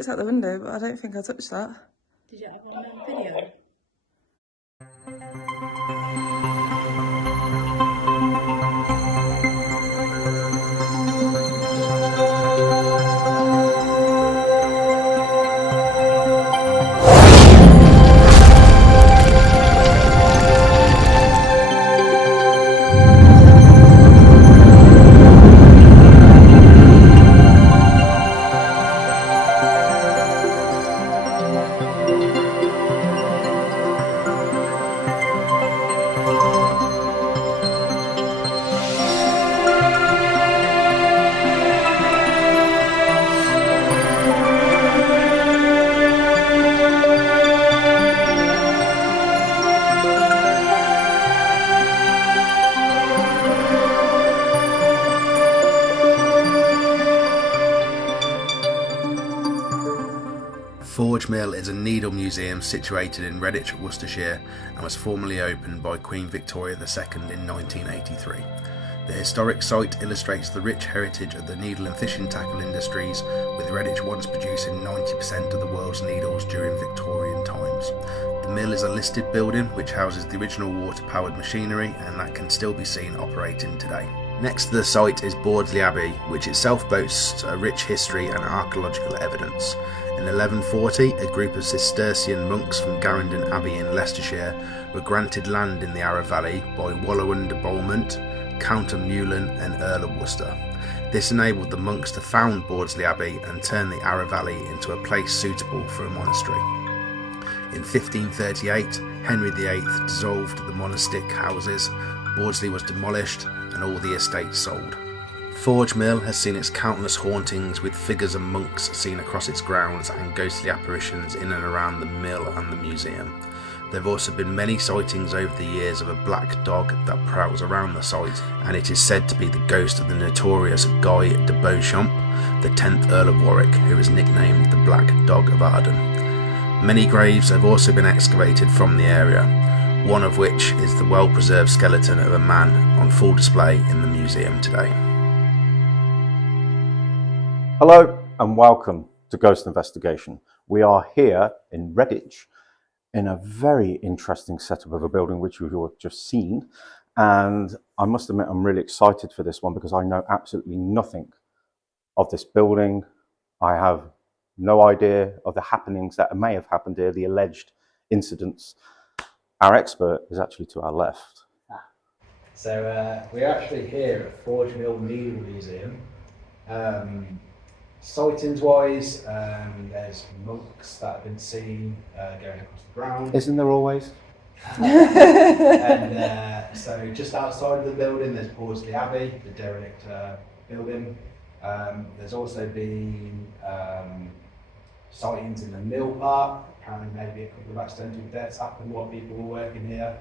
looked out the window, but I don't think I touched that. Did you have one on video? Forge Mill is a needle museum situated in Redditch, Worcestershire, and was formally opened by Queen Victoria II in 1983. The historic site illustrates the rich heritage of the needle and fishing tackle industries, with Redditch once producing 90% of the world's needles during Victorian times. The mill is a listed building which houses the original water-powered machinery, and that can still be seen operating today. Next to the site is Bordesley Abbey, which itself boasts a rich history and archaeological evidence. In 1140, a group of Cistercian monks from Garendon Abbey in Leicestershire were granted land in the Arra Valley by Wallowan de Beaumont, Count of Meulan and Earl of Worcester. This enabled the monks to found Bordesley Abbey and turn the Arra Valley into a place suitable for a monastery. In 1538, Henry VIII dissolved the monastic houses, Bordesley was demolished and all the estates sold. Forge Mill has seen its countless hauntings, with figures of monks seen across its grounds and ghostly apparitions in and around the mill and the museum. There have also been many sightings over the years of a black dog that prowls around the site, and it is said to be the ghost of the notorious Guy de Beauchamp, the 10th Earl of Warwick, who is nicknamed the Black Dog of Arden. Many graves have also been excavated from the area, one of which is the well-preserved skeleton of a man on full display in the museum today. Hello and welcome to Ghost Investigation. We are here in Redditch in a very interesting setup of a building which you've just seen, and I must admit I'm really excited for this one because I know absolutely nothing of this building. I have no idea of the happenings that may have happened here, the alleged incidents. Our expert is actually to our left. So we're actually here at Forge Mill Needle Museum. Sightings wise, there's monks that have been seen going across the ground. Isn't there always? And so just outside of the building there's Bordesley Abbey, the derelict building. There's also been sightings in the mill park. Apparently maybe a couple of accidental deaths happened while people were working here.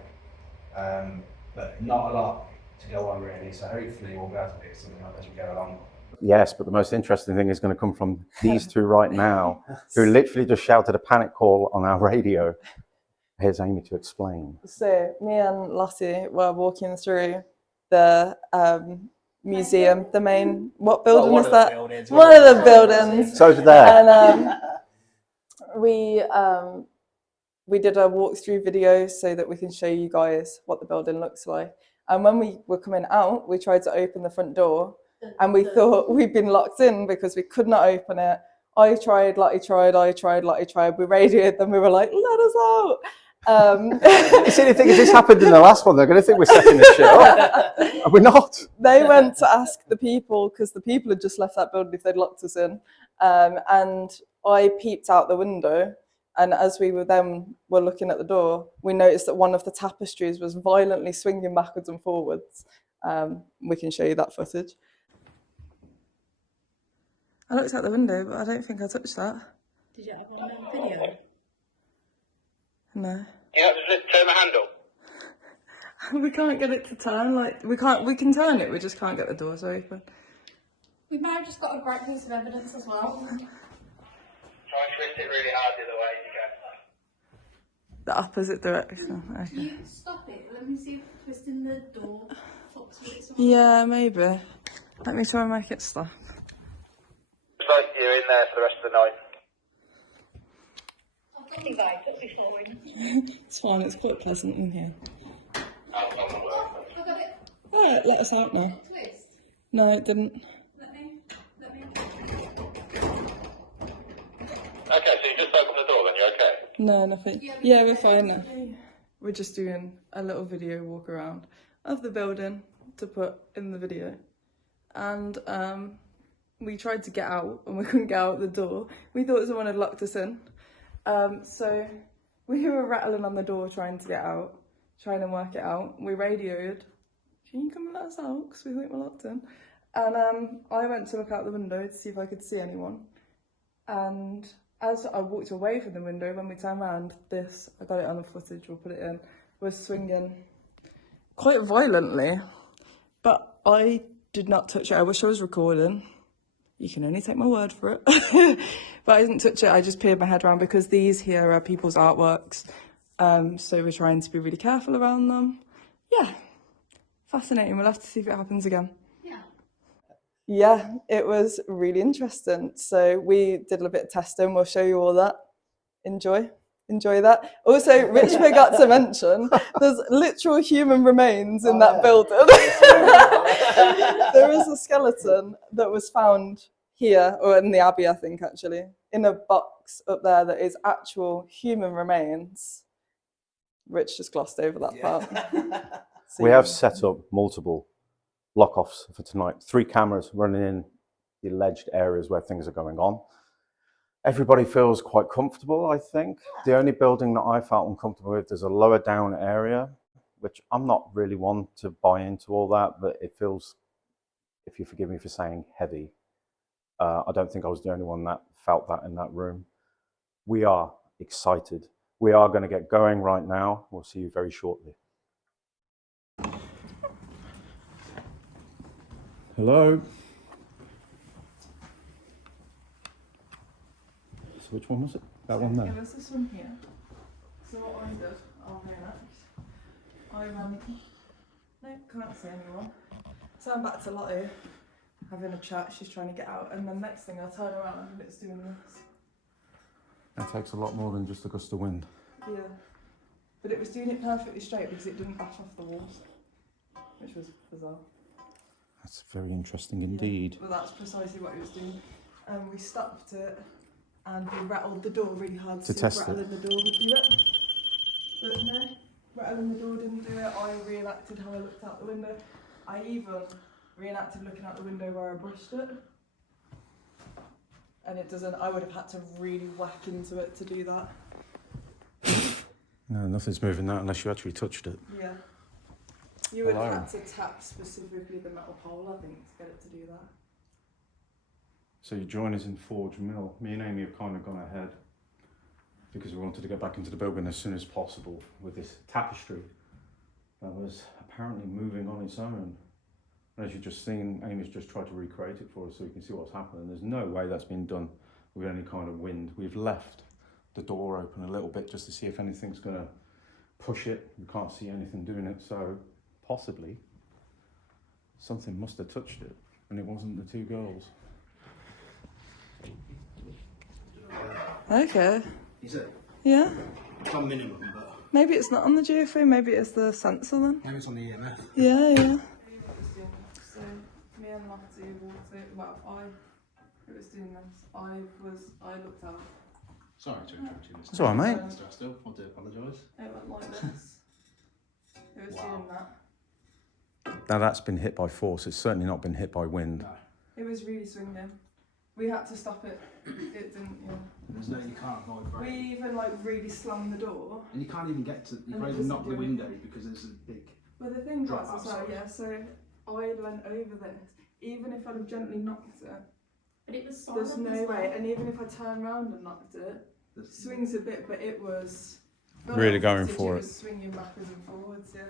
But not a lot to go on really, so hopefully we'll be able to pick something up as we go along. Yes, but the most interesting thing is going to come from these two right now, who literally just shouted a panic call on our radio. Here's Amy to explain. So me and Lottie were walking through the museum, the main, what building is that? One of the buildings. So to there. And we did a walkthrough video so that we can show you guys what the building looks like. And when we were coming out, we tried to open the front door and we thought we'd been locked in because we could not open it. I tried, Lottie tried, I tried, Lottie tried. We radioed them, we were like, let us out. You see, the thing is, this happened in the last one. They're going to think we're setting this shit up. And we're not. They went to ask the people because the people had just left that building if they'd locked us in. And I peeped out the window, and as we were looking at the door, we noticed that one of the tapestries was violently swinging backwards and forwards. We can show you that footage. I looked out the window, but I don't think I touched that. Did you have one on video? No. You have to turn the handle. We can't get it to turn. We can turn it. We just can't get the doors open. We may have just got a great piece of evidence as well. Try and twist it really hard the other way you can. The opposite direction. Okay. You stop it. Let me see if twisting the door stops it. Yeah, maybe. Let me try and make it stop. Looks like you're in there for the rest of the night. It's fine, it's quite pleasant in here. I got it. Alright, let us out now. Twist. No, it didn't. Let me. Okay, so you just opened the door then, you're okay? No, nothing. Yeah, we're fine now. We're just doing a little video walk around of the building to put in the video. And we tried to get out and we couldn't get out the door. We thought someone had locked us in. So we were rattling on the door trying to get out, trying to work it out. We radioed, can you come and let us out? Because we think we're locked in. And I went to look out the window to see if I could see anyone. And as I walked away from the window, when we turned around, this, I got it on the footage, we'll put it in, was swinging quite violently. But I did not touch it. I wish I was recording. You can only take my word for it. But I didn't touch it, I just peered my head around because these here are people's artworks. So we're trying to be really careful around them. Yeah, fascinating. We'll have to see if it happens again. Yeah, it was really interesting. So we did a little bit of testing. We'll show you all that. Enjoy that. Also, Rich forgot to mention, there's literal human remains in that building. There is a skeleton that was found here, or in the Abbey, I think, actually, in a box up there that is actual human remains. Rich just glossed over that part. So We have set up multiple block-offs for tonight. 3 cameras running in the alleged areas where things are going on. Everybody feels quite comfortable, I think. The only building that I felt uncomfortable with, there's a lower down area, which I'm not really one to buy into all that, but it feels, if you forgive me for saying, heavy. I don't think I was the only one that felt that in that room. We are excited. We are going to get going right now. We'll see you very shortly. Hello. So which one was it? That one there? It was this one here. So what I did, I'll reenact. I no, can't see anyone. Turn back to Lottie, having a chat, she's trying to get out, and then next thing I turn around and it's doing this. That takes a lot more than just a gust of wind. Yeah. But it was doing it perfectly straight because it didn't bash off the walls, which was bizarre. That's very interesting indeed. Well, that's precisely what it was doing. We stopped it and we rattled the door really hard To see test if rattling the door would do it. But no, rattling the door didn't do it. I reenacted how I looked out the window. I even reenacted looking out the window where I brushed it. And it doesn't, I would have had to really whack into it to do that. No, nothing's moving that unless you actually touched it. Yeah. You would have Hello. had to tap specifically the metal pole, I think, to get it to do that. So you join us in Forge Mill. Me and Amy have kind of gone ahead because we wanted to get back into the building as soon as possible with this tapestry that was apparently moving on its own. And as you've just seen, Amy's just tried to recreate it for us so you can see what's happening. There's no way that's been done with any kind of wind. We've left the door open a little bit just to see if anything's going to push it. We can't see anything doing it, so possibly something must have touched it, and it wasn't the 2 girls. Okay. Is it? Yeah. It's on minimum, but Maybe it's not on the GFO, maybe it's the sensor then. maybe it's on the EMF. Yeah. So me and Lottie walked it, it was doing this. I looked out. Sorry to interrupt you. It's all right, mate. I still want to apologise. It went like this. It was doing that. Now that's been hit by force. It's certainly not been hit by wind. No. It was really swinging. We had to stop it. It didn't, There's no, you can't avoid We breaking. even really slammed the door. And you can't even get to, you And can't it even doesn't knock the do window anything. because there's a big. But the thing Drop was as well, outside. yeah, so I leant over this. Even if I'd have gently knocked it, But it was solid there's no as well. way. And even if I turned around and knocked it, There's, swings a bit, but it was Really going footage, for it it. was swinging backwards and forwards, yeah.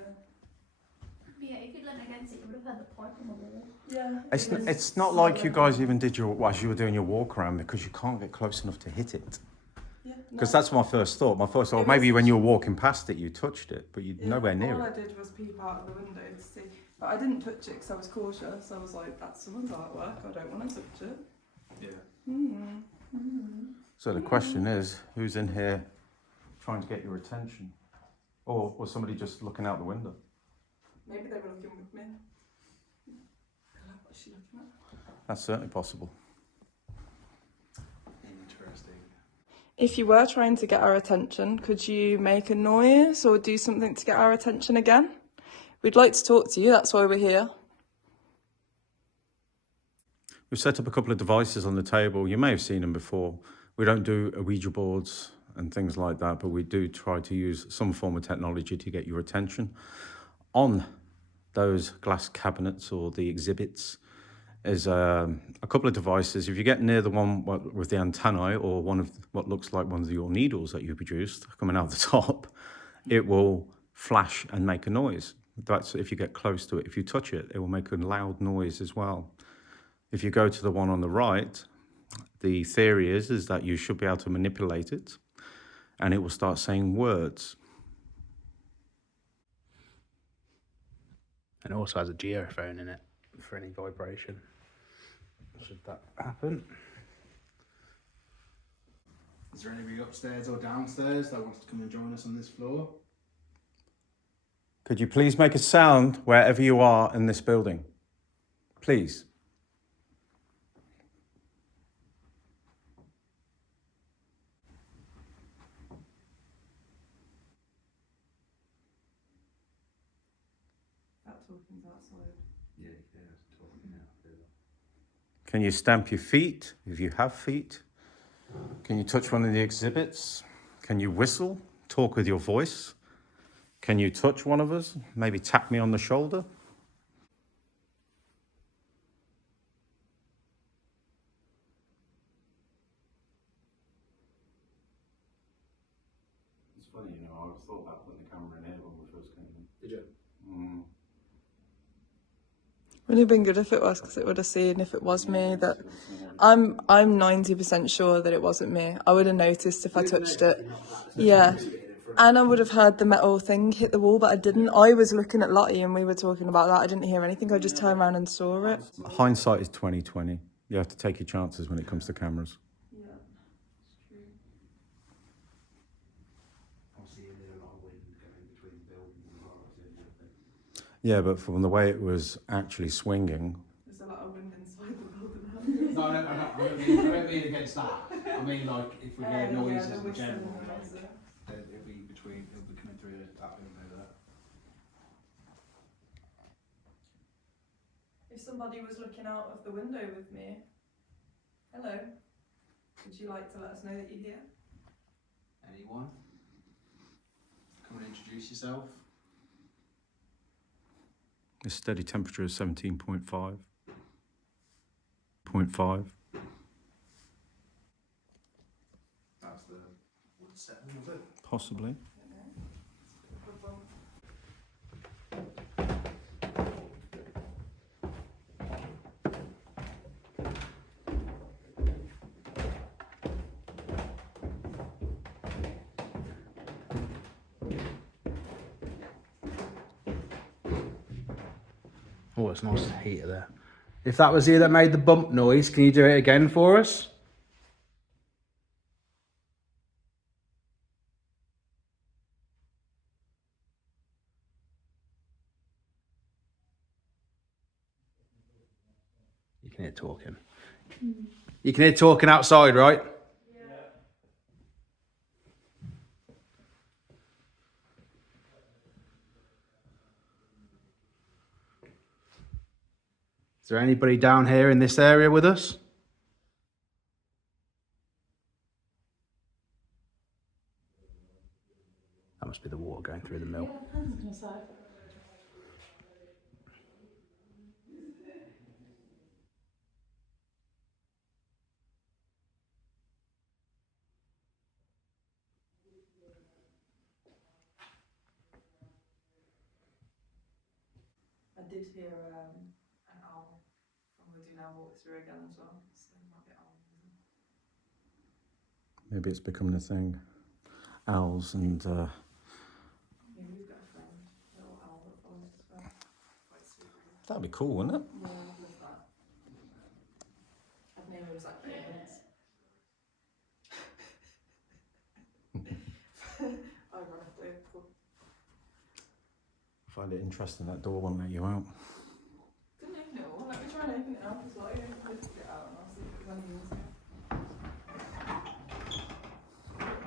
Yeah, if you'd leant against it, you would have had the pipe on the wall. Yeah. It's not like you guys even did as you were doing your walk around because you can't get close enough to hit it. Because that's my first thought. My first thought, It maybe was- when you were walking past it, you touched it, but you're nowhere near All it. I did was peep out of the window to see. But I didn't touch it because I was cautious. I was like, that's someone's artwork. I don't want to touch it. yeah. Mm. So the question is, who's in here trying to get your attention. Or was somebody just looking out the window? Maybe they were looking with me. What's she looking at? That's certainly possible. Interesting. If you were trying to get our attention, could you make a noise or do something to get our attention again? We'd like to talk to you, that's why we're here. We've set up a couple of devices on the table. You may have seen them before. We don't do Ouija boards and things like that, but we do try to use some form of technology to get your attention. On those glass cabinets or the exhibits is a couple of devices. If you get near the one with the antennae or one of what looks like one of your needles that you produced coming out the top, it will flash and make a noise. That's if you get close to it. If you touch it, it will make a loud noise as well. If you go to the one on the right, the theory is that you should be able to manipulate it and it will start saying words. And it also has a geophone in it for any vibration, should that happen. Is there anybody upstairs or downstairs that wants to come and join us on this floor? Could you please make a sound wherever you are in this building? Please. Yeah, it's talking now. Can you stamp your feet if you have feet? Can you touch one of the exhibits? Can you whistle? Talk with your voice? Can you touch one of us? Maybe tap me on the shoulder? It's funny, you know, I always thought about putting the camera in here when we first came in. Did you? Would have been good if it was, because it would have seen if it was me. That I'm 90% sure that it wasn't me. I would have noticed if I touched it. Yeah. And I would have heard the metal thing hit the wall, but I didn't. I was looking at Lottie and we were talking about that. I didn't hear anything. I just turned around and saw it. Hindsight is 20/20. You have to take your chances when it comes to cameras. Yeah, it's true. Obviously, there's a lot of wind going between buildings and cars. Yeah, but from the way it was actually swinging, There's a lot of wind inside the building. No, I don't mean against that. I mean, like, if we hear noises in general, then it'll be coming through that window there. If somebody was looking out of the window with me, hello, would you like to let us know that you're here? Anyone? Come and introduce yourself. the steady temperature is 17.5. 0.5. That's the wood setting, was it? Possibly. Oh, it's nice heater there. If that was you that made the bump noise, can you do it again for us? You can hear talking. You can hear talking outside, right? Is there anybody down here in this area with us? That must be the water going through the mill. I did hear an owl when we do now walk through again as well. So it might be owls. Maybe it's becoming a thing. Owls and Yeah, we've got a friend, a little owl that follows us as well. Quite sweet. that'd be cool, wouldn't it? Yeah, I'd love that. I'd name him Zach Clements. find it interesting that door won't let you out. Didn't open it all. Let me try and open it out as well. You can lift it out and I'll see if there's anything.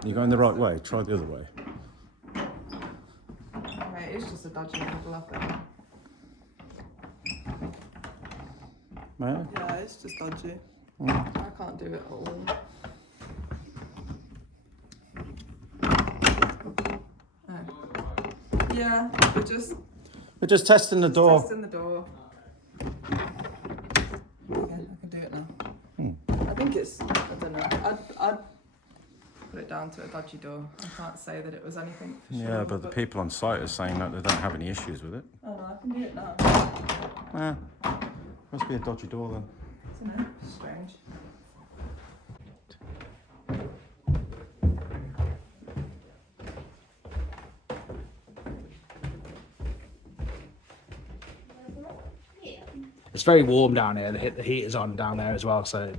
You're going the right way. Try the other way. Right, it's just a dodgy handle up it. No? Yeah, it's just dodgy. I can't do it all. Oh. Yeah, we're just testing the door. testing the door. Okay, I can do it now. I think it's, I don't know. I'd put it down to a dodgy door. I can't say that it was anything for sure. Yeah, but the people on site are saying that they don't have any issues with it. Oh no, I can do it now. Must be a dodgy door then. Isn't it? Strange. It's very warm down here. The heater's on down there as well, so.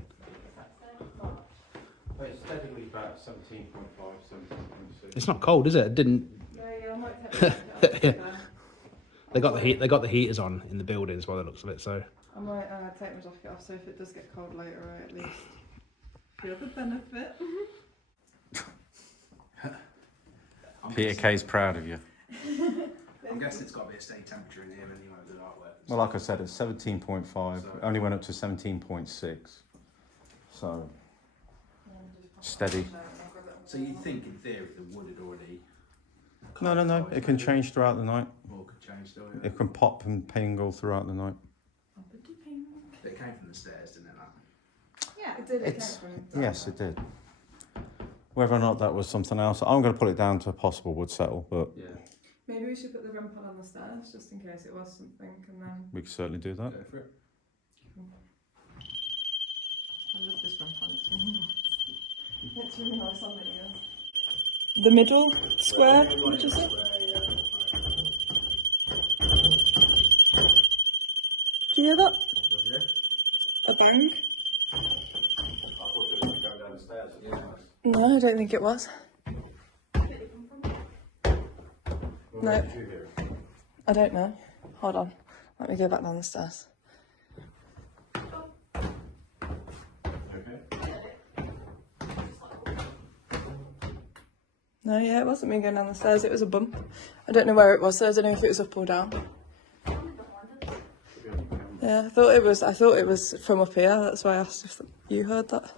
It's steadily about 17.5, 17.6. It's not cold, is it? It didn't. Yeah, I might take it off. They got the heat. They got the heaters on in the buildings by the looks of it. So. I might take my jacket off so if it does get cold later, I at least feel the benefit. Peter K's proud of you. I'm guessing it's got to be a steady temperature in here anyway with the artwork. Well, like I said, it's 17.5. Only went up to 17.6. So, steady. So you think in theory the wood had already. No. It can change throughout the night. Or could change still. It can pop and pingle throughout the night. But it came from the stairs, didn't it? That? Yeah, it did. It's, came from yes, it did. Whether or not that was something else, I'm going to put it down to a possible wood settle, but Yeah. Maybe we should put the REM pad on the stairs just in case it was something, and then we can certainly do that. Go for it. I love this REM pad. It's really nice on the ears. The middle square, which is it? Do you hear that? A bang? No, I don't think it was. No. I don't know. Hold on. Let me go back down the stairs. No, yeah, it wasn't me going down the stairs. It was a bump. I don't know where it was, so I don't know if it was up or down. Yeah, I thought it was from up here. That's why I asked if you heard that.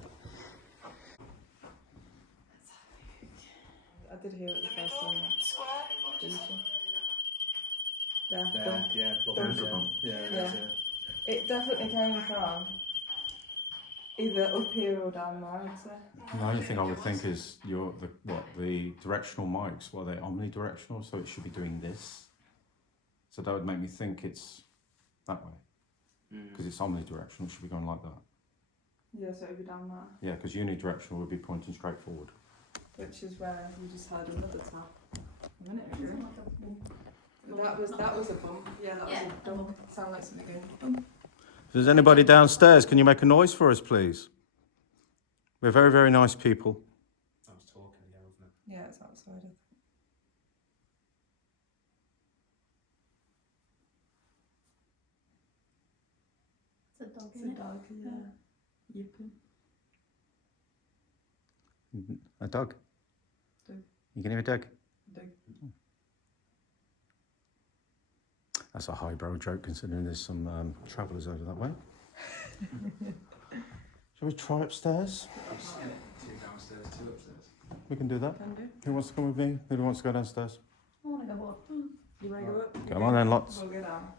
I did hear it the first time. Yeah, bump. Yeah. It definitely came from either up here or down there, I'd say. The only thing I would think is the directional mics, were they omnidirectional? So it should be doing this. So that would make me think it's that way. Because it's omnidirectional, it should be going like that. Yeah, so it would be down there. Yeah, because unidirectional would be pointing straight forward. Which is where we just heard another tap a minute ago. That was a bump. Yeah, that was a bump. Sound like something going bump. If there's anybody downstairs, can you make a noise for us, please? We're very, very nice people. I was talking, yeah, wasn't it? Yeah, it's outside. It's a dog. It's a dog, yeah. Yipping. A dog? Dog. You can hear a dog? Dog. That's a highbrow joke considering there's some travellers over that way. Shall we try upstairs? I'm just getting 2 downstairs, 2 upstairs. We can do that. Can do. Who wants to come with me? Who wants to go downstairs? I want to go up. You want to go up? Come on then, lots. We'll go down.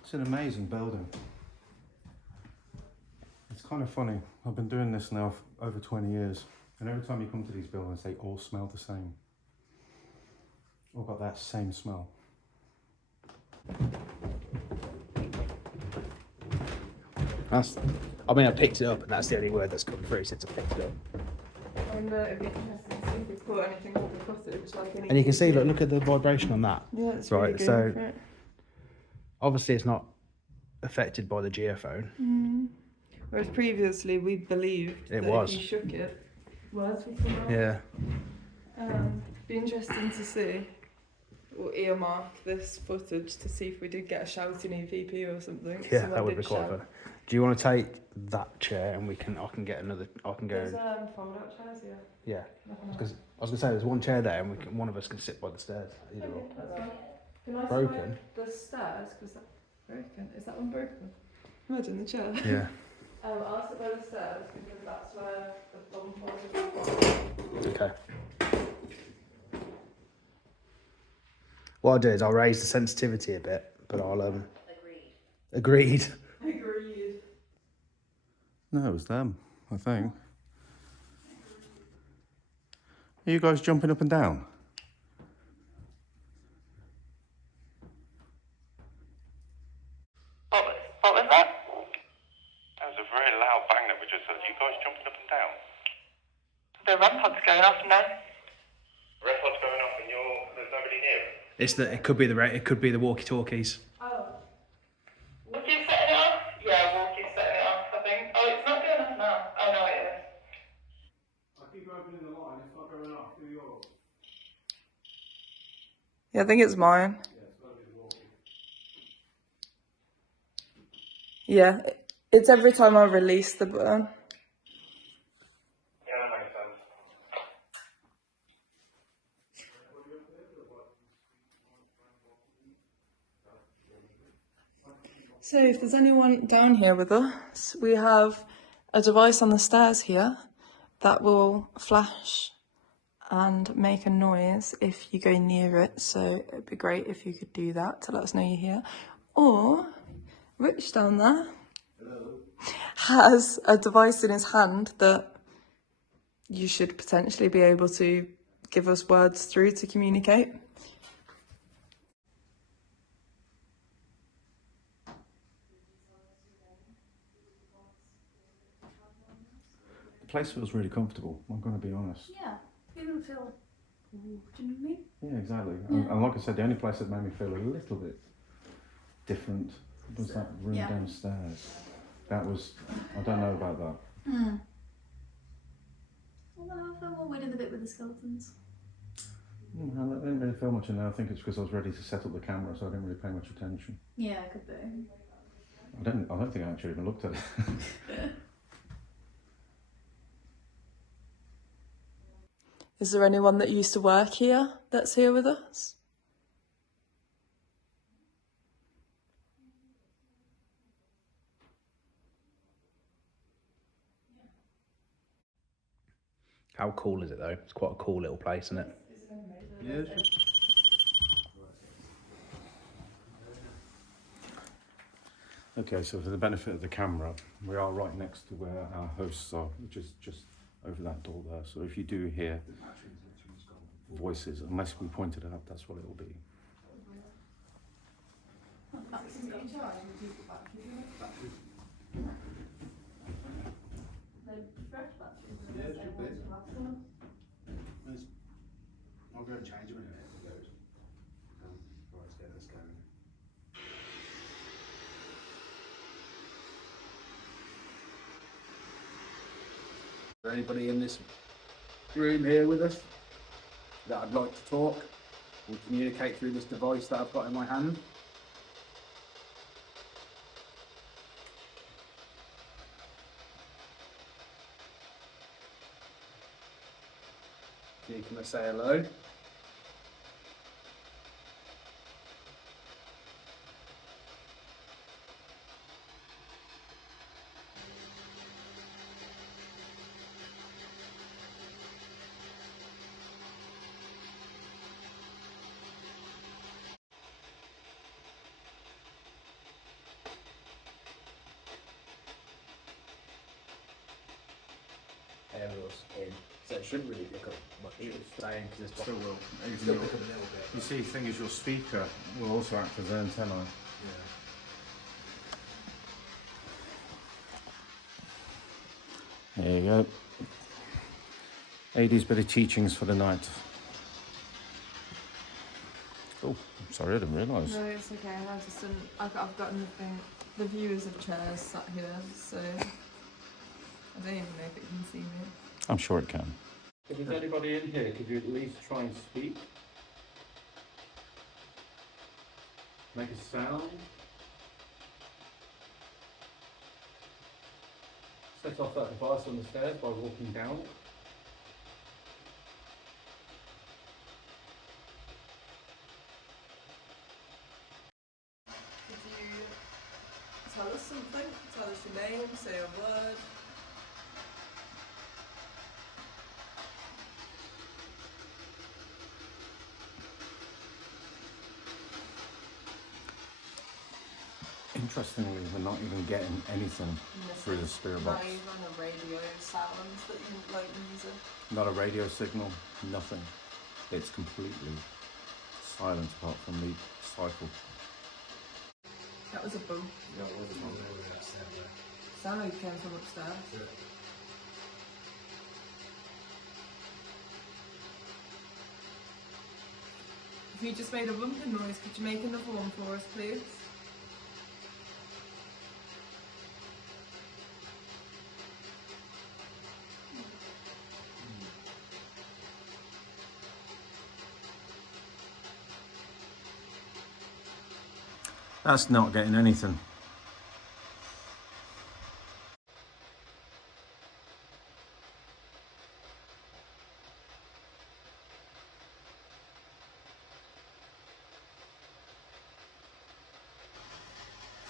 It's an amazing building. It's kind of funny. I've been doing this now for over 20 years, and every time you come to these buildings, they all smell the same. All got that same smell. I mean, I picked it up, and that's the only word that's come through since I picked it up. I wonder it'd be interesting to see if we've caught anything of the footage. Like any And you can see, look at the vibration on that. Yeah, it's right. really good So for it. obviously, it's not affected by the geophone. Whereas previously we believed It that was. if you shook it, words would come out. Yeah. Be interesting to see. We'll earmark this footage to see if we did get a shouting EVP or something. Yeah, Someone that would did be quite shout. fun. Do you want to take that chair and I can get another? I can go. There's fold-out chairs, yeah. Yeah. Nothing Because I was gonna say there's one chair there, and one of us can sit by the stairs. Either else. or. Okay, that's fine. Can I Broken? slide the stairs? Because that's broken. Is that one broken? Imagine the chair. Yeah. I'll sit by the stairs because that's where the bum was. Okay. What I'll do is I'll raise the sensitivity a bit, but I'll Agreed. Agreed. No, it was them, I think. Are you guys jumping up and down? What was that? That was a very loud bang that we just heard. You guys jumping up and down? The REM pod's going off now. Red pod's going off and there's nobody near it. It could be the walkie-talkies. Oh. Walkie's setting it off? Yeah, Walkie's setting it off, I think. Oh, it's not going off now. Oh, no, it is. I keep opening the line, it's not going off. Do yours. Yeah, I think it's mine. Yeah, it's every time I release the button. Yeah, that makes sense. So if there's anyone down here with us, we have a device on the stairs here that will flash and make a noise if you go near it. So it'd be great if you could do that to let us know you're here. Or Rich down there has a device in his hand that you should potentially be able to give us words through to communicate. The place feels really comfortable, I'm going to be honest. Yeah, you don't feel. Do you know what I mean? Yeah, exactly. And like I said, the only place that made me feel a little bit different was that room downstairs. That was, I don't know about that. Well, I feel more weird in the bit with the skeletons. I didn't really feel much in there. I think it's because I was ready to set up the camera, so I didn't really pay much attention. Yeah, it could be. I don't think I actually even looked at it. Is there anyone that used to work here that's here with us? How cool is it though? It's quite a cool little place, isn't it? Yeah. Okay, so for the benefit of the camera, we are right next to where our hosts are, which is just over that door there. So if you do hear voices, unless we point it out, that's what it will be. I'll go and change them in a minute. Let's get this going. Is there anybody in this room here with us that I'd like to talk or communicate through this device that I've got in my hand? Can I say hello? Aerials in, so it shouldn't really pick up much. It's staying because it's Still will. still pick up a little bit. You see, the thing is, your speaker will also act as an antenna. There you go. AD's bit of teachings for the night. Oh, I'm sorry, I didn't realise. No, it's okay. I just didn't. I've got nothing. The viewers of chairs sat here, so I don't even know if it can see me. I'm sure it can. If there's anybody in here, could you at least try and speak? Make a sound? Set off that device on the stairs by walking down it. Could you tell us something? Tell us your name, say a word. Interestingly, we're not even getting anything through the spirit box. Not even a radio sound that you like music. Not a radio signal, nothing. It's completely silent apart from the cycle. That was a bug. Yeah, it wasn't on there with that stair there. Sound like it came from upstairs. If you just made a rumbling noise, could you make another one for us, please? That's not getting anything.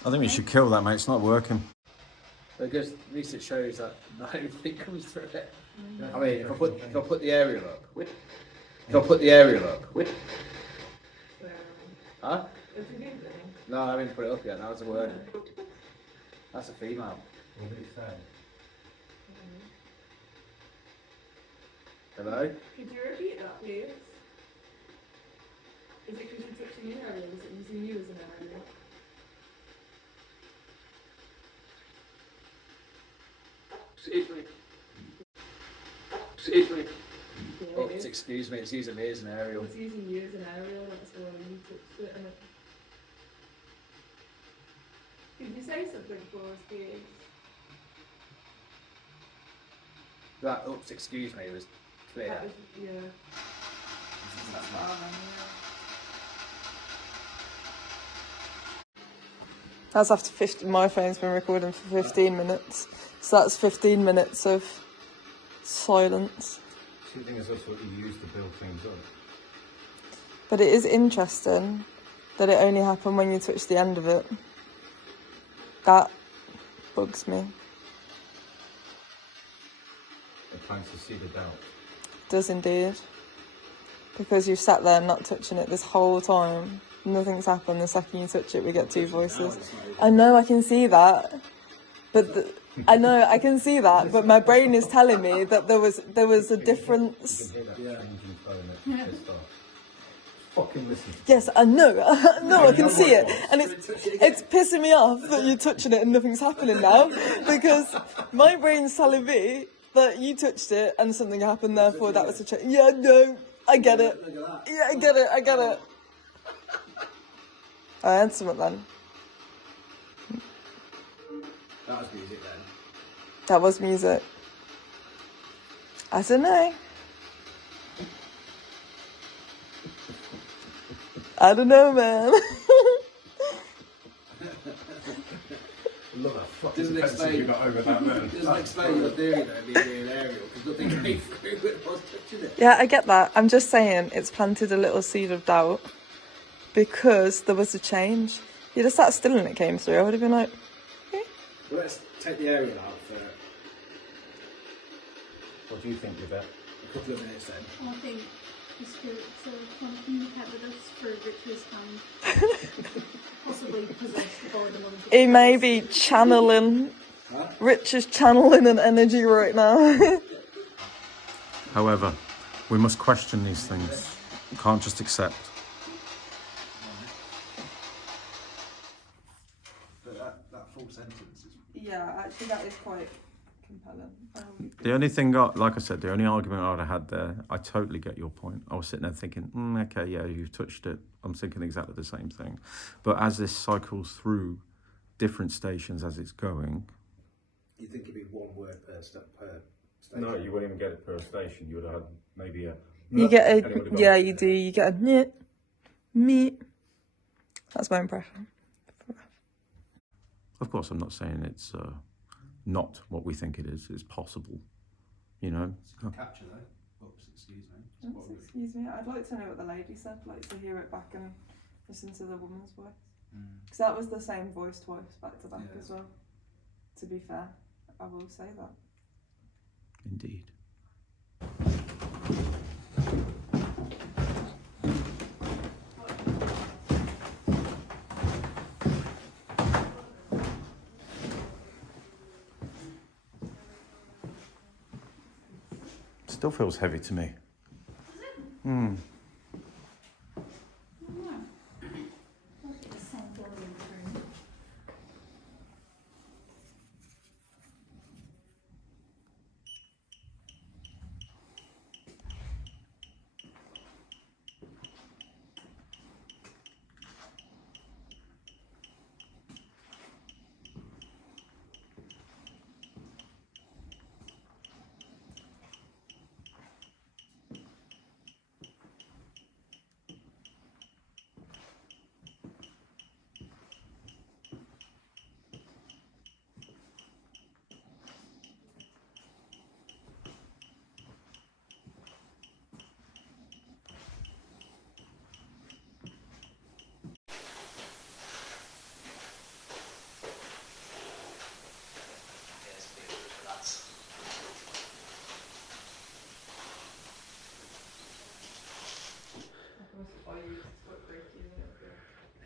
I think we should kill that, mate. It's not working. Because at least it shows that not everything comes through it. I mean, if I put the aerial up, huh? No, I haven't put it up yet. That was a word. That's a female. What did it say? Hello? Could you repeat that, please? Is it because you're touching your area? Is it using you as an area? Oh, excuse me, it's using me as an aerial. It's using you as an aerial, that's why you touched it. And it... Could you say something for us, please? That, oops, excuse me, was clear. That was, yeah. That's after 15. My phone's been recording for 15 minutes, so that's 15 minutes of silence. See, the thing is, that's what you use to build things up. But it is interesting that it only happened when you touch the end of it. That bugs me. It plants the seed of doubt. Does indeed. Because you've sat there not touching it this whole time. Nothing's happened. The second you touch it, we get two voices. I know, I can see that. But I know, I can see that. But my brain is telling me that there was a difference. Fucking listen. Yes, I know. No, I can see it. And it's pissing me off that you're touching it and nothing's happening now. Because my brain's telling me that you touched it and something happened, therefore that was a change. Yeah, no, I get it. Yeah, I get it. I had something then. That was music then. That was music. I don't know. I don't know, man. Look how fucking Doesn't defensive explain- you got over that man. Doesn't explain your theory though, being an aerial, because nothing came through when I was touching it. Yeah, I get that. I'm just saying it's planted a little seed of doubt because there was a change. You just sat still and it came through. I would have been like, Well, let's take the aerial out for What do you think of that? a couple of minutes then. I think the spirits are trying to communicate with us through Richard's hand. Possibly possessed by the money. he may be channeling. Rich is channeling an energy right now. However, we must question these things. We can't just accept. But that full sentence is... Yeah, actually that is quite compelling. The only thing, like I said, the only argument I'd have had there, I totally get your point. I was sitting there thinking, okay, yeah, you've touched it. I'm thinking exactly the same thing. But as this cycles through different stations as it's going... You think it'd be one word per station? No, you wouldn't even get it per station. You would have had maybe a... You get a... Yeah, you do. You get a... Nyeh, meet. That's my impression. Of course, I'm not saying it's not what we think it is. It's possible, you know. Capture though. Oops, excuse me. Oops, excuse me. I'd like to know what the lady said, like to hear it back and listen to the woman's voice. Because that was the same voice twice, back to back as well. To be fair, I will say that. Indeed. Still feels heavy to me.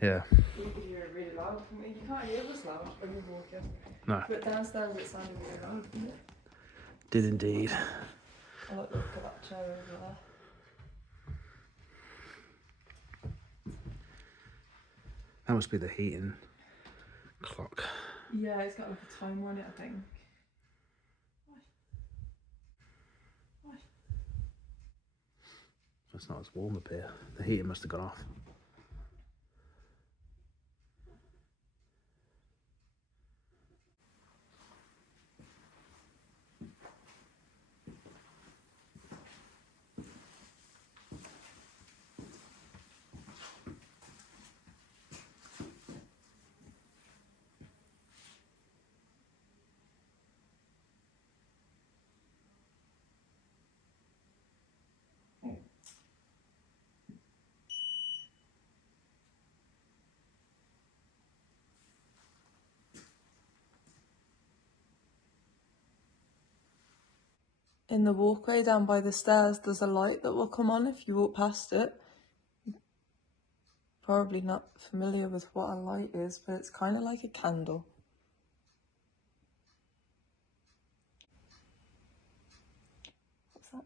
Yeah. You could hear it really loud. I mean, you can't hear us loud when you're walking. No. But downstairs it sounded really loud, didn't it? Did indeed. I like the look of that chair over there. That must be the heating clock. Yeah, it's got like a timer on it, I think. It's not as warm up here. The heating must have gone off. In the walkway down by the stairs, there's a light that will come on if you walk past it. Probably not familiar with what a light is, but it's kind of like a candle. What's that?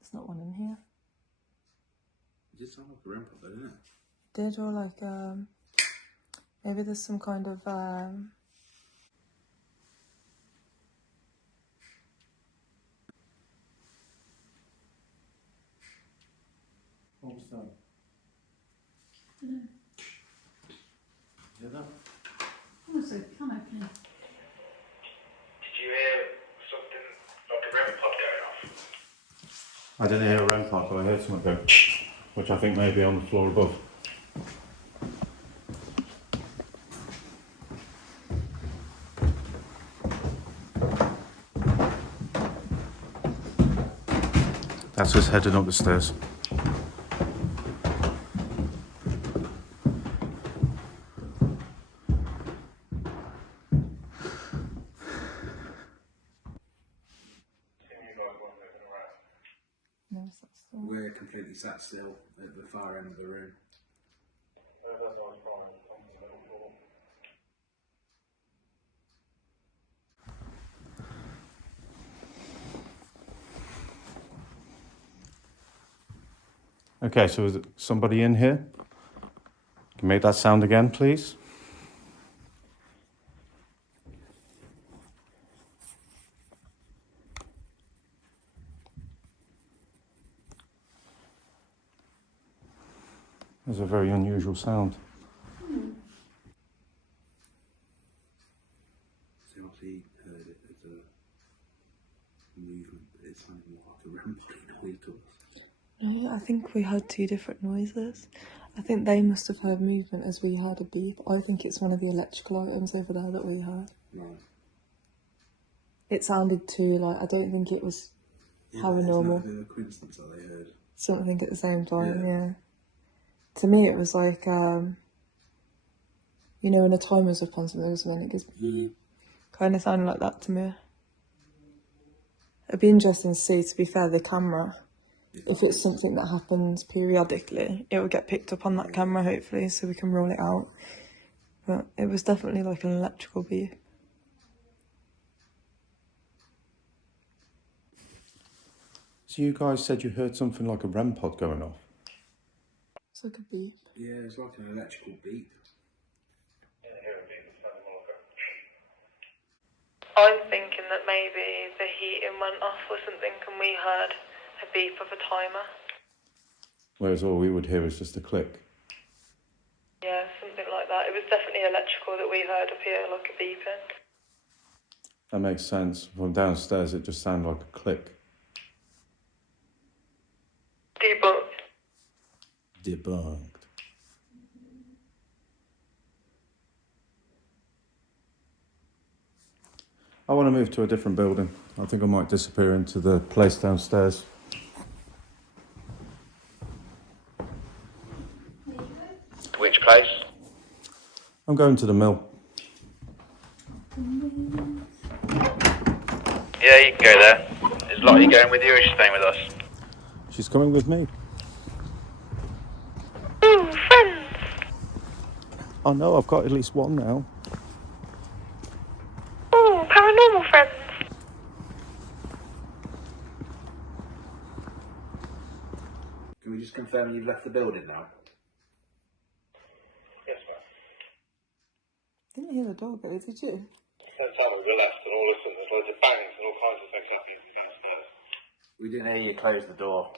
There's not one in here. It did sound like a REM pod though, didn't it? Did, or like, maybe there's some kind of, What was that? I don't know. Hear that? Almost like can open. Did you hear something like a REM pod going off? I didn't hear a REM pod, but I heard something go, which I think may be on the floor above. That's us heading up the stairs. no, is that still? We're completely sat still at the far end of the room. Okay, so is it somebody in here? Can you make that sound again, please? There's a very unusual sound. So obviously heard it as a movement, but it sounded more like a rambling noise to us. No, I think we heard two different noises. I think they must have heard movement as we heard a beep. I think it's one of the electrical items over there that we heard. Right. It sounded too, like, I don't think it was paranormal. It's not a coincidence that they heard. Something at the same time, yeah. To me, it was like, you know, when a timer's up on something or something, it goes kind of sounded like that to me. It'd be interesting to see, to be fair, the camera. If it's something that happens periodically, it will get picked up on that camera, hopefully, so we can roll it out. But it was definitely like an electrical beep. So you guys said you heard something like a REM pod going off? It's like a beep. Yeah, it's like an electrical beep. I'm thinking that maybe the heating went off or something and we heard a beep of a timer. Whereas all we would hear is just a click. Yeah, something like that. It was definitely electrical that we heard up here, like a beeping. That makes sense. From downstairs it just sounded like a click. Debunked. I want to move to a different building. I think I might disappear into the place downstairs. Which place? I'm going to the mill. Yeah, you can go there. Is Lottie going with you or is she staying with us? She's coming with me. Ooh, friends! Oh no, I've got at least one now. Ooh, paranormal friends! Can we just confirm you've left the building now? Yes, ma'am. Didn't hear the dog go, did you? Same time we were left and all listen, there's loads of bangs and all kinds of things happening downstairs. We didn't hear you close the door.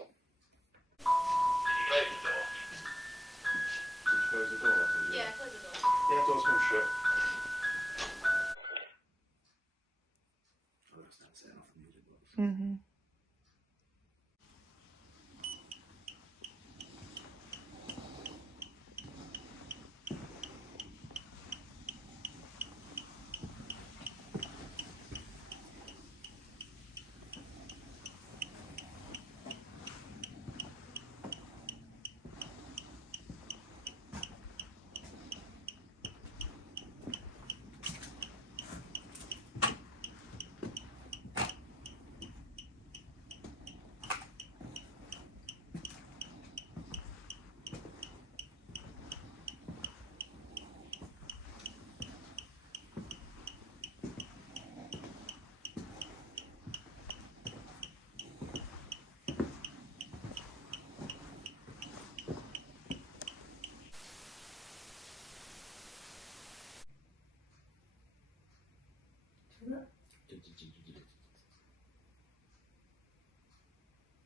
Did you close the door? Close the door. Yeah, close the door. Yeah, door's come shut. Oh, that's not setting off the music box. Mm-hmm.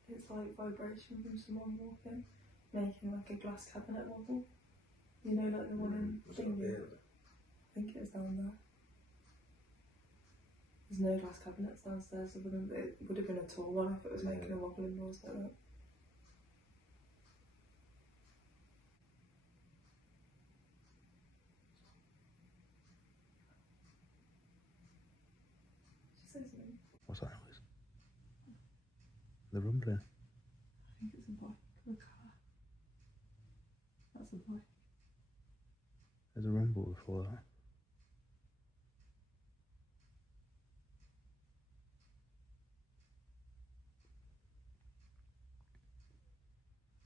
It's like vibration from someone walking, making like a glass cabinet wobble. You know, like the one in Thingy. I think it was down there. There's no glass cabinets downstairs, so it would have been a tall one if it was making a wobbling noise like that. She says something. What's that noise? The rumbling. I think it's a bike or a car. That's a bike. There's a rumble before that.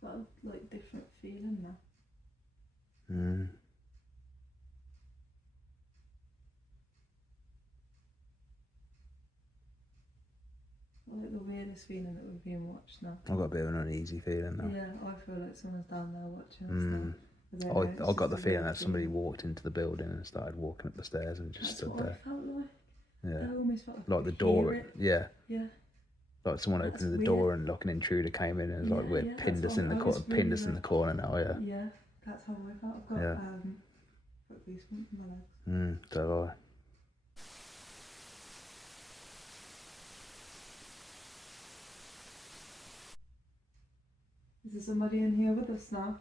That was like different feeling now. Like the weirdest feeling that we're being watched now. I've got a bit of an uneasy feeling now. Yeah, I feel like someone's down there watching us now. I got the feeling that somebody walked into the building and started walking up the stairs and just stood there. I felt like. Yeah. I almost felt Like the door. It. Yeah. Yeah. Like someone That's opened the weird. door and like an intruder came in and was like, "We're pinned us in the corner, pinned us in the corner now." Yeah. Yeah, that's how I felt. I've got Yeah. got goosebumps in my legs. So have I. Is there somebody in here with us now?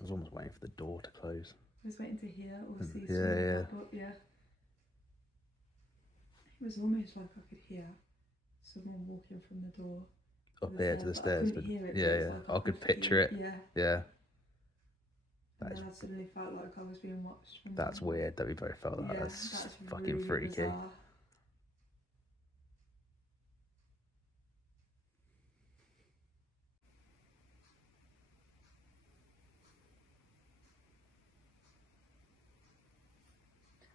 I was almost waiting for the door to close. I was waiting to hear or see Yeah, something yeah. pop up, yeah. It was almost like I could hear someone walking from the door Up here to the stairs, but hear it, yeah, but it's yeah. like I could feel picture it. Yeah. Yeah. And That then I suddenly felt like I was being watched. From That's weird that we both felt that. Yeah, That's fucking really freaky. bizarre.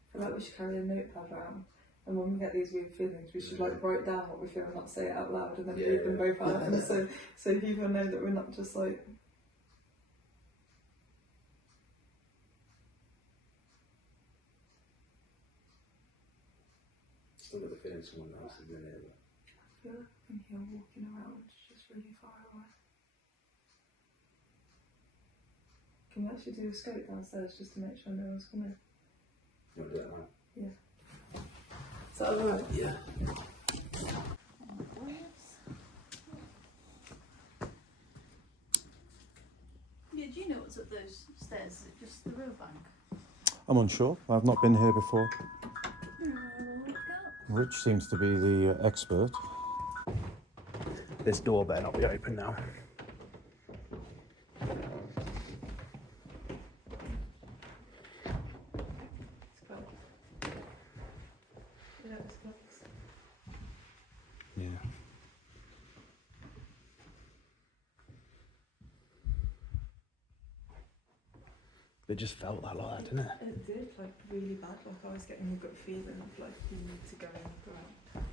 I feel like we should carry a notepad around, and when we get these weird feelings, we should like write down what we feel and not say it out loud, and then read them both out, and so people know that we're not just like. Still got the feeling someone else is in here. I feel like I can hear walking around just really far away. Can we actually do a scope downstairs just to make sure no one's coming? You want to do that now? Yeah. Is that alright? Yeah. Yeah, do you know what's up those stairs? Is it just the riverbank? I'm unsure. I've not been here before. Rich seems to be the expert. This door better not be open now. Yeah. It just felt like that, didn't it? It did, like really bad. Like I was getting a gut feeling of like you need to go and look around.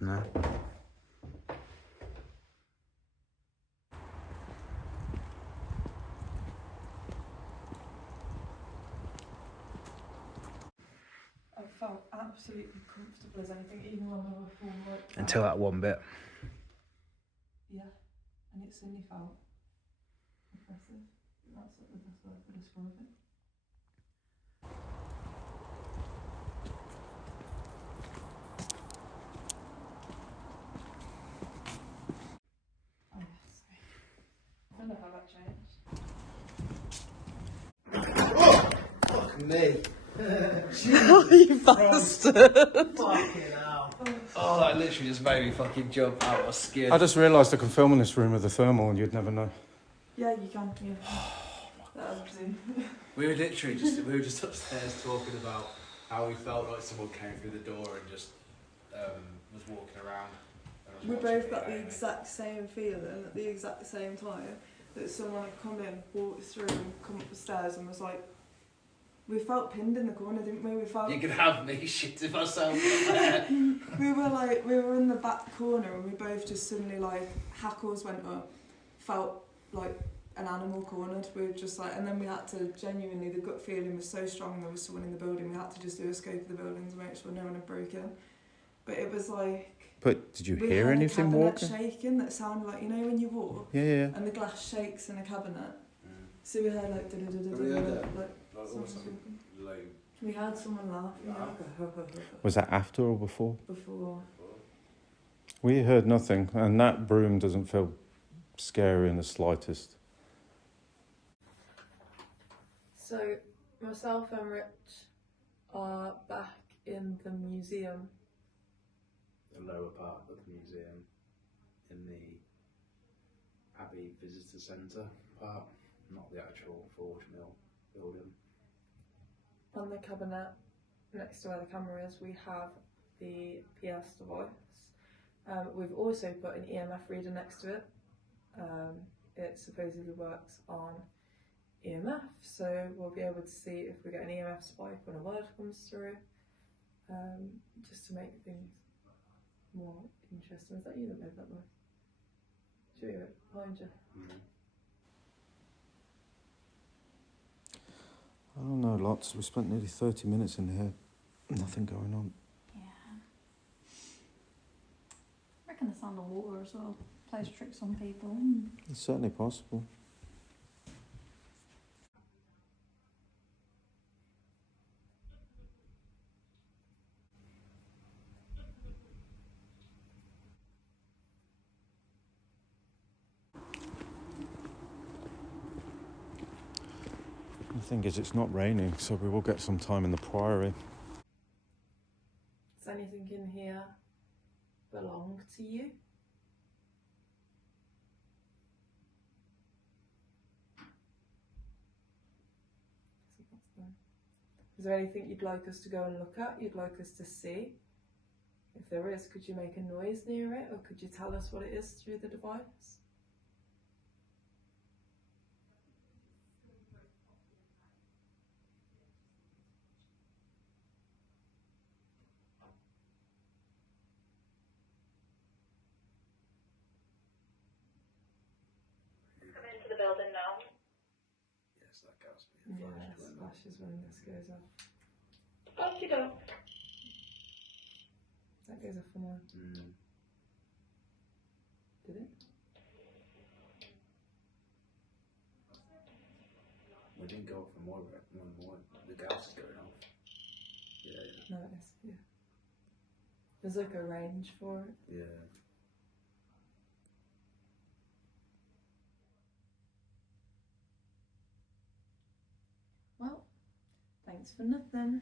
No. I felt absolutely comfortable as anything, even when we were full like that. Until that one bit. Yeah, and it suddenly felt oppressive. That's like the best word to describe it. Oh yeah, sorry. I don't know how that changed. Fuck me. You bastard! Fucking hell. Oh, that literally just made me fucking jump out of skin. I just realised I can film in this room with the thermal and you'd never know. Yeah, you can. Yeah. That was Zoom. We were just upstairs talking about how we felt like someone came through the door and just was walking around. We both got the exact same feeling at the exact same time that someone had come in, walked through, and come up the stairs and was like, we felt pinned in the corner, didn't we? We felt. You could have me shitting myself up there. we were in the back corner and we both just suddenly like hackles went up, felt like an animal cornered. We were just like, and then we had to genuinely, the gut feeling was so strong there was someone in the building. We had to just do a scope of the building to make sure no one had broken. But it was like. But did you we hear heard anything a cabinet walking? shaking that sounded like, you know when you walk Yeah. and the glass shakes in a cabinet. So we heard like we had someone laugh. Was that after or before? Before. We heard nothing, and that broom doesn't feel scary in the slightest. So myself and Rich are back in the museum. The lower part of the museum, in the Abbey Visitor Centre part, not the actual Forge Mill building. On the cabinet next to where the camera is, we have the PS device. We've also put an EMF reader next to it. It supposedly works on EMF, so we'll be able to see if we get an EMF spike when a word comes through, just to make things more interesting. Is that you that made that noise? Should we hear it behind you? I don't know, lots. We spent nearly 30 minutes in here. Nothing going on. Yeah. I reckon the sound of water as well plays tricks on people. It's certainly possible. The thing is, it's not raining, so we will get some time in the Priory. Does anything in here belong to you? Is there anything you'd like us to go and look at, you'd like us to see? If there is, could you make a noise near it, or could you tell us what it is through the device? Come into the building now. Yes, that goes to be Yeah, it splashes when this goes off. Off you go. That goes off for mine. Did it? We didn't go for more, the gas is going off. Yeah, No, it's, yeah. There's like a range for it. yeah. Well, thanks for nothing.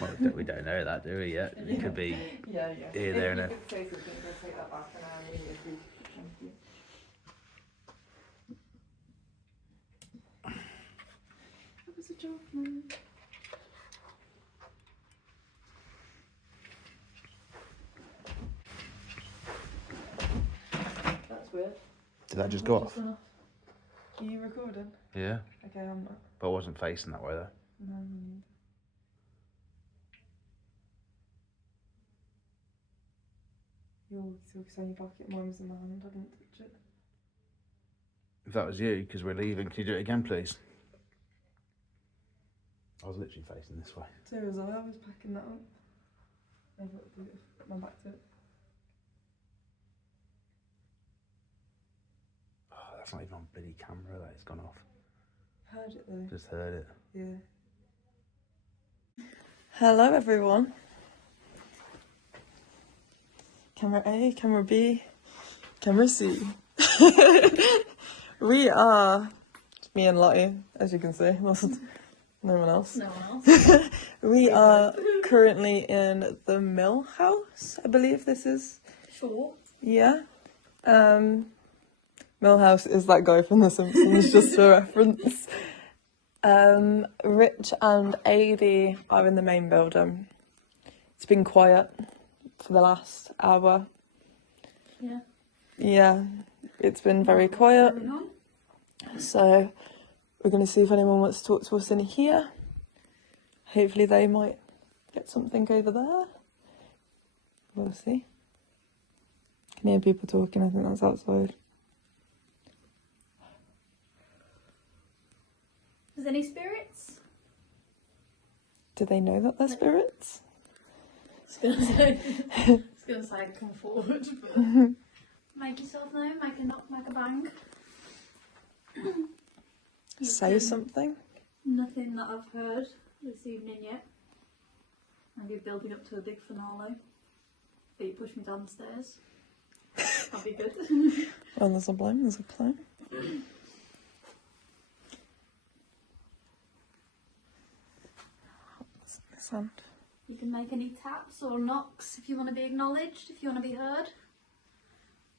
Well, we don't know that, do we, yet? It could be Yeah. here, there, and If there. you could say something, I'll take that back and I'll really appreciate it. Thank you. That was a joke, man. That's weird. Did that just go off? Are you recording? Yeah, Okay, I'm not. but I wasn't facing that way though. No, me neither. Your walkie-talkie's on your pocket, mine was in my hand, I didn't touch it. If that was you, because we're leaving, can you do it again, please? I was literally facing this way. So was I was packing that up. I've got to do it, put my back to it. Oh, that's not even on bloody camera, that it's gone off. Heard it though. Just heard it. Yeah. Hello everyone. Camera A, camera B, camera C. We are, me and Lottie, as you can see, no one else. No one else. We are currently in the Mill House, I believe this is. Sure. Yeah. Millhouse is that guy from The Simpsons, just for reference. Rich and Adi are in the main building. It's been quiet for the last hour. Yeah. Yeah, it's been very quiet. So we're going to see if anyone wants to talk to us in here. Hopefully they might get something over there. We'll see. Can hear people talking, I think that's outside. Is any spirits? Do they know that they're spirits? I was gonna say come forward, but make yourself known, make a knock, make a bang. Say something. Nothing that I've heard this evening yet. Maybe building up to a big finale. But you push me downstairs. That'd be good. Oh, there's a blame, there's a claim. What's this sound? You can make any taps or knocks if you want to be acknowledged, if you want to be heard.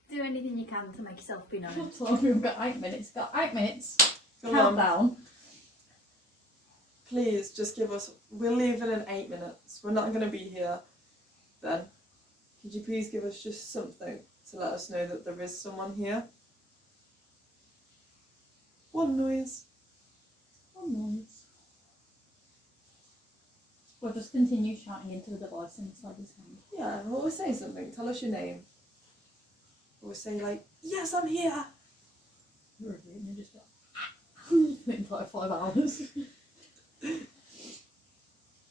Do anything you can to make yourself be known. We've got 8 minutes. Got 8 minutes. Come Countdown. Please, just give us... We're leaving in 8 minutes. We're not going to be here then. Could you please give us just something to let us know that there is someone here? One noise. One noise. We'll just continue shouting into the device inside his hand. Yeah, well, we'll say something. Tell us your name. We'll say like, yes, I'm here. You're reviewing and just like, in like 5 hours.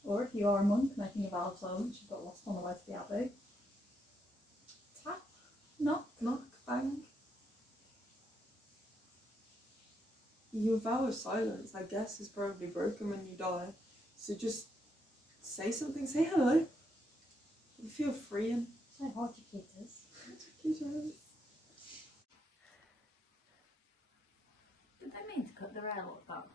Or if you are a monk making a vow of silence, you've got lost on the way to the Abbey. Tap, knock, Knock, bang. Your vow of silence, I guess, is probably broken when you die. So just say something, say hello. You feel free and say hi to kitters. Did they mean to cut their hair like that?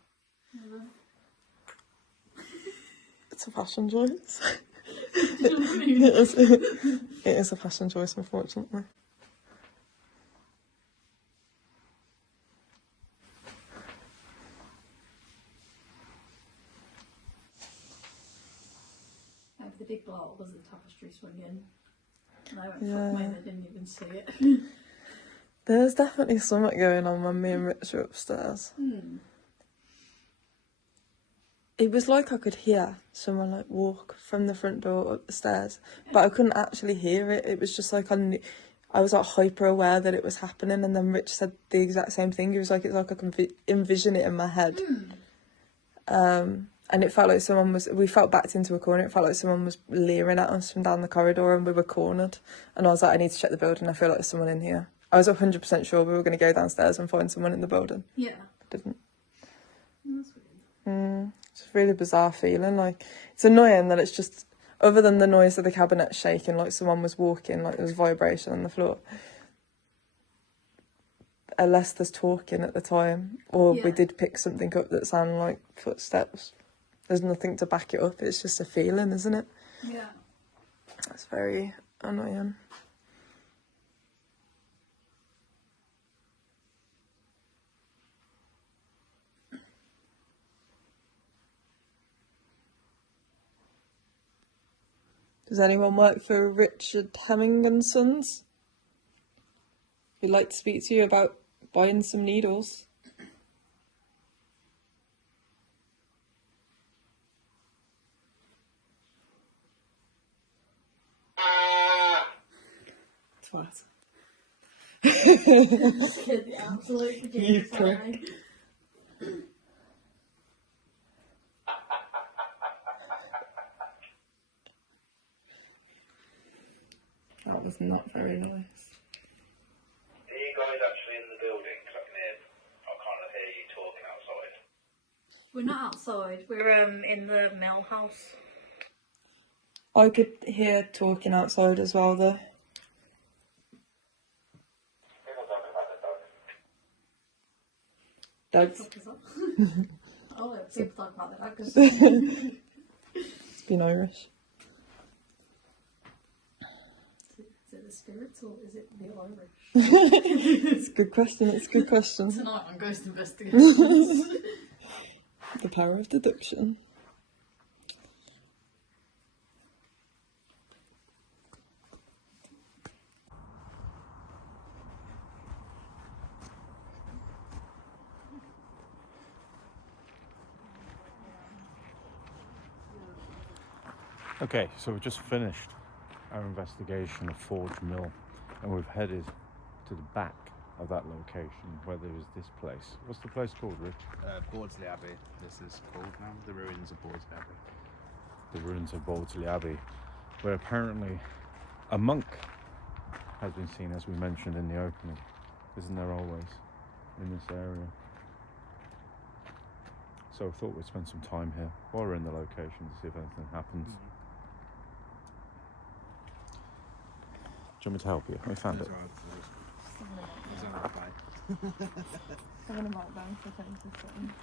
It's a fashion choice. it is a fashion choice, unfortunately. The big blow was the tapestry swinging. And I went, Yeah. fuck me, they didn't even see it. There's definitely something going on when me and Rich were upstairs. It was like I could hear someone like walk from the front door up the stairs, but I couldn't actually hear it. It was just like I was like hyper aware that it was happening, and then Rich said the exact same thing. He was like, it's like I can envision it in my head. And it felt like we felt backed into a corner. It felt like someone was leering at us from down the corridor, and we were cornered. And I was like, I need to check the building. I feel like there's someone in here. I was 100% sure we were going to go downstairs and find someone in the building. Yeah. Didn't. That's weird. It's a really bizarre feeling. Like, it's annoying that it's just, other than the noise of the cabinet shaking, like someone was walking, like there was vibration on the floor. Unless there's talking at the time, or we did pick something up that sounded like footsteps. There's nothing to back it up. It's just a feeling, isn't it? Yeah. That's very annoying. Does anyone work for Richard Hemming and Sons? We'd like to speak to you about buying some needles. Twat. Scared the absolute You bejesus out of me. That was not very nice. Are you guys actually in the building? 'Cause I kind of hear you talking outside. We're not outside. We're in the mill house. I could hear talking outside as well, though. Dogs. What is that? Oh, people talk about the dogs. It's been Irish. Is it the spirits or is it the Irish? It's a good question. It's a good question. Tonight on Ghost Investigations. The power of deduction. Okay, so we've just finished our investigation of Forge Mill, and we've headed to the back of that location where there is this place. What's the place called, Rich? Bordesley Abbey, this is called now, the ruins of Bordesley Abbey. The ruins of Bordesley Abbey, where apparently a monk has been seen, as we mentioned in the opening. Isn't there always in this area? So I thought we'd spend some time here while we're in the location to see if anything happens. Do you want me to help you? We found it. Having a meltdown for something.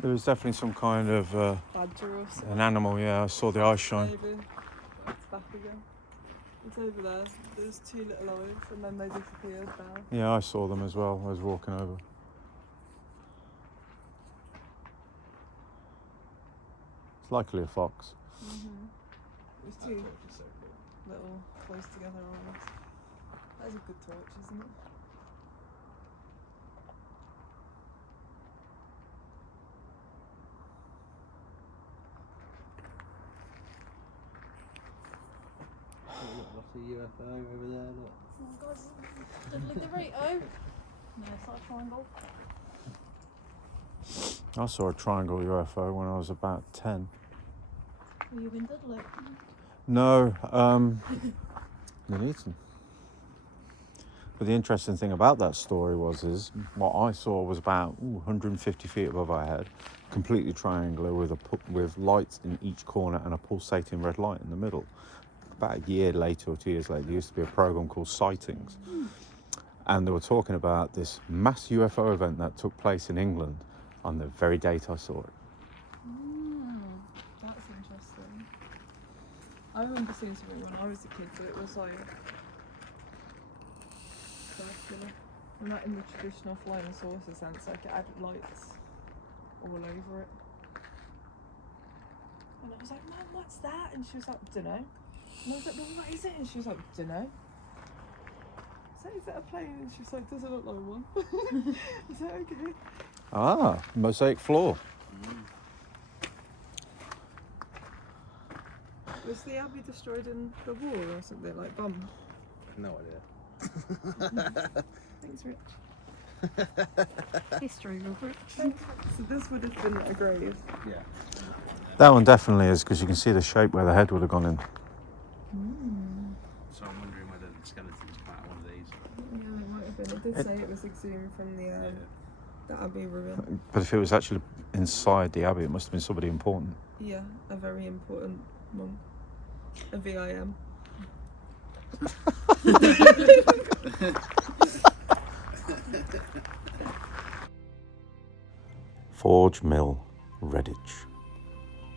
There was definitely some kind of Badger or something. an animal. Yeah, I saw the eye shine. Maybe. It's back again. It's over there. There's 2 little eyes and then they disappeared now. Yeah, I saw them as well. I was walking over. It's likely a fox. There's 2 little close together eyes. That is a good torch, isn't it? What's a UFO over there? Look. Oh god, diddly Dorito. No, it's not a triangle. I saw a triangle UFO when I was about 10. Were you in Dudley? No, Nuneaton. But the interesting thing about that story is what I saw was about 150 feet above our head, completely triangular with lights in each corner and a pulsating red light in the middle. About a year later or 2 years later, there used to be a program called Sightings, and they were talking about this mass UFO event that took place in England on the very date I saw it. That's interesting. I remember seeing something when I was a kid, but it was like circular. And not in the traditional flying saucer sense, like it had lights all over it. And I was like, Mum, what's that? And she was like, dunno. And I was like, well, what is it? And she was like, dunno. I said, is that a plane? And she was like, does it look like one? I said, okay. Ah, mosaic floor. Was the abbey destroyed in the war or something, like bombed? No idea. Thanks, Rich. History of Rich. So this would have been a grave? Yeah. That one definitely is, because you can see the shape where the head would have gone in. So I'm wondering whether the skeleton's part of one of these. Yeah, it might have been. It did say it was exhumed from the Abbey Ruin. But if it was actually inside the abbey, it must have been somebody important. Yeah, a very important monk. A VIM. Forge Mill, Redditch.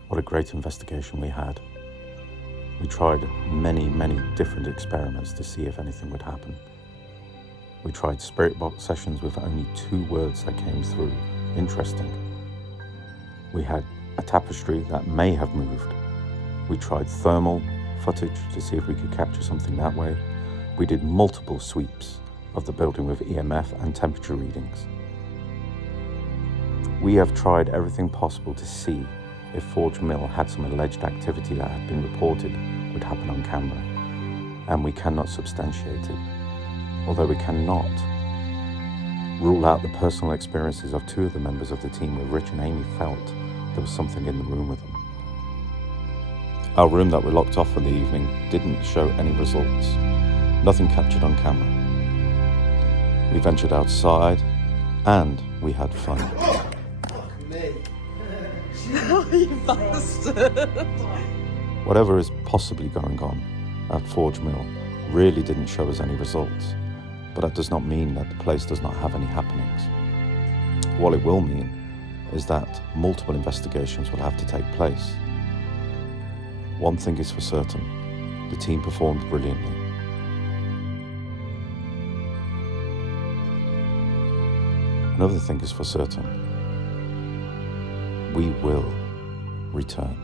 What a great investigation we had. We tried many, many different experiments to see if anything would happen. We tried spirit box sessions with only 2 words that came through. Interesting. We had a tapestry that may have moved. We tried thermal footage to see if we could capture something that way. We did multiple sweeps of the building with EMF and temperature readings. We have tried everything possible to see if Forge Mill had some alleged activity that had been reported would happen on camera, and we cannot substantiate it. Although we cannot rule out the personal experiences of 2 of the members of the team where Rich and Amy felt there was something in the room with them. Our room that we locked off for the evening didn't show any results. Nothing captured on camera. We ventured outside and we had fun. You bastard! Whatever is possibly going on at Forge Mill really didn't show us any results, but that does not mean that the place does not have any happenings. What it will mean is that multiple investigations will have to take place. One thing is for certain, the team performed brilliantly. Another thing is for certain, we will return.